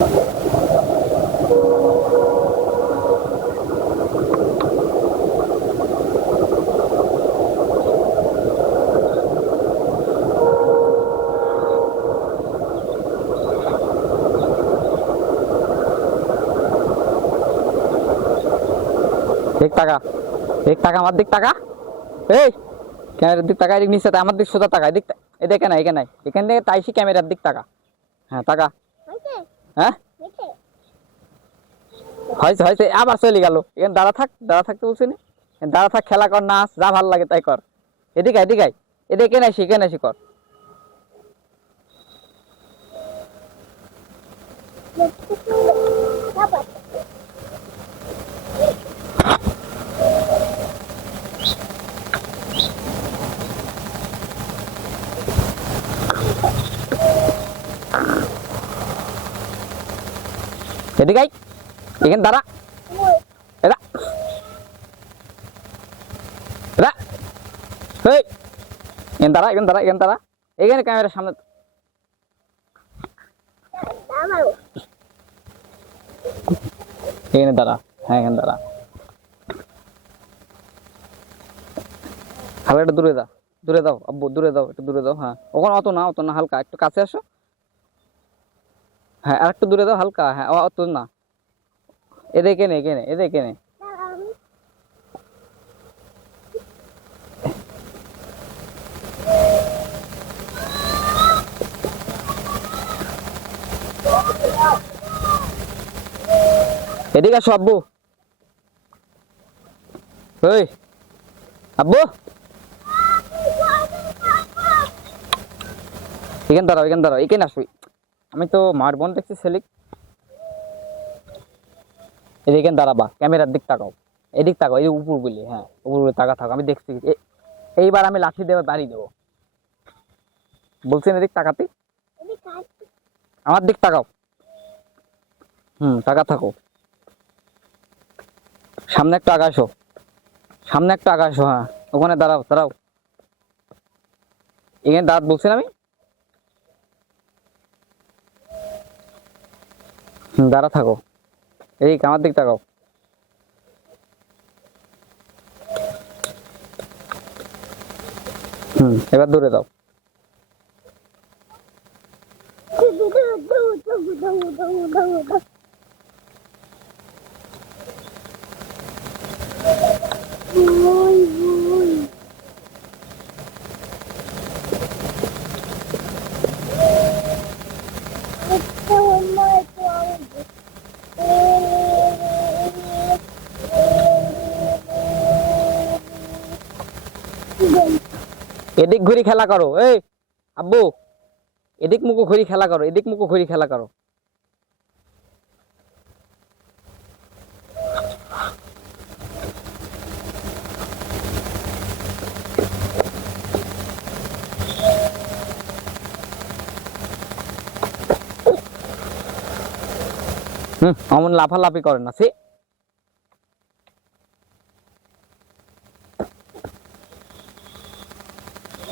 দেখ টাকা, দেখ টাকা, আমার দিক টাকা। এই ক্যামেরার দিক টাকা, এদিক নিচে আমার দিক সোজা টাকা, এদিক এদিকে নাই, এখানে নাই, এখান থেকে তাইছি ক্যামেরার দিক টাকা। হ্যাঁ টাকা। হ্যাঁ হয়েছে হয়েছে, আবার চলে গেল। এখানে দাঁড়া থাক, দাঁড়া থাকতে বলছি না, দাঁড়া থাক, খেলা কর, নাচ, যা ভাল লাগে তাই কর। এদিকে এদিকে এদিকে আসি, এখানে আসি কর। এদিকে এখানে দাঁড়া, এরা এরা এই এখানে দাঁড়া, এখানে দাঁড়া, এখানে দাঁড়া, এখানে ক্যামেরার সামনে। এখানে দাঁড়া, হ্যাঁ এখানে দাঁড়া। হালকা একটু দূরে দাও, দূরে দাও আব্বু, দূরে দাও, একটু দূরে দাও। হ্যাঁ ওখানে অত না, অত না, হালকা একটু কাছে আসো। হ্যাঁ আর একটু দূরে দাও, হালকা। হ্যাঁ অত না, এদিকে নে, এখানে এদিকে নে। এদিকে আসো আব্বু। ওই আব্বু, এখানে দাঁড়াও, এখানে দাঁড়াও, এখানে আসবি। আমি তো মার বোন দেখছি সেলিক। এদিকে দাঁড়াবা, ক্যামেরার দিক তাকাও, এদিক তাকাও, এই উপর বলি, হ্যাঁ উপর বলে তাকা থাকো, আমি দেখছি। এইবার আমি লাঠি দেবো, বাড়ি দেবো বলছেন, এদিক তাকাতে, আমার দিক তাকাও। টাকা থাকো, সামনে একটা আকাশো, সামনে একটা আকাশো। হ্যাঁ ওখানে দাঁড়াও, দাঁড়াও, এখানে দাঁড়াত বলছেন আমি। দাঁড়া থাকো, এই আমার দিক তাকাও। এবার দূরে দাও। এদিক ঘুরি খেলা করো, এই আব্বু, এদিক মুখো ঘুরি খেলা করো, এদিক মুখো ঘুরি খেলা করো। অমন লাফালাফি করে না, সে